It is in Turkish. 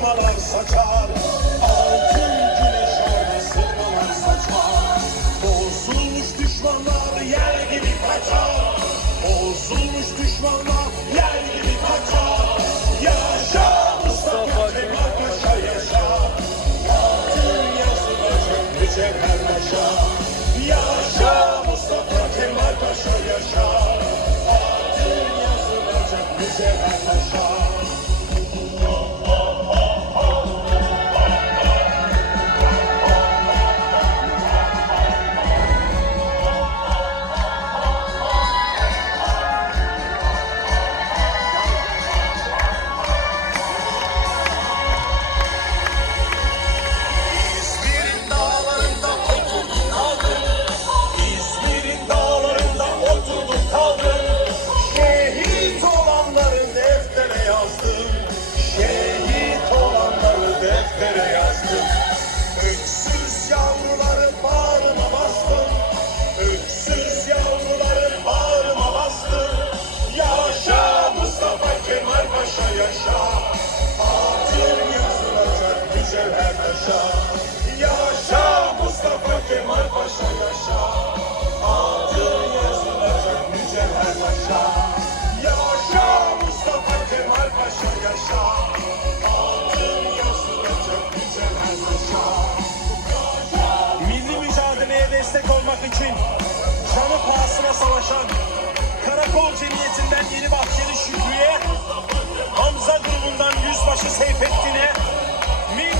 kaçar Altın güneş orada sırmalar saçar. Bozulmuş düşmanlar yer gibi kaçar. Bozulmuş düşmanlar yer gibi kaçar. Yaşa Mustafa Kemal Paşa yaşa. Altın yazılacak mücevher taşa Yaşa Mustafa Kemal Paşa yaşa. Altın yazılacak mücevher taşa deftere yazdım Öksüz yavruları bağrıma bastım Öksüz yavruları bağrıma bastım Yaşa Mustafa Kemal Paşa yaşa. Altın yazılacak mücevher taşa Yaşa Mustafa Kemal Paşa yaşa olmak için canı pahasına savaşan Karakol Cemiyeti'nden Yeni Bahçeli Şükrü'ye, Hamza grubundan Yüzbaşı Seyfettin'e, Mim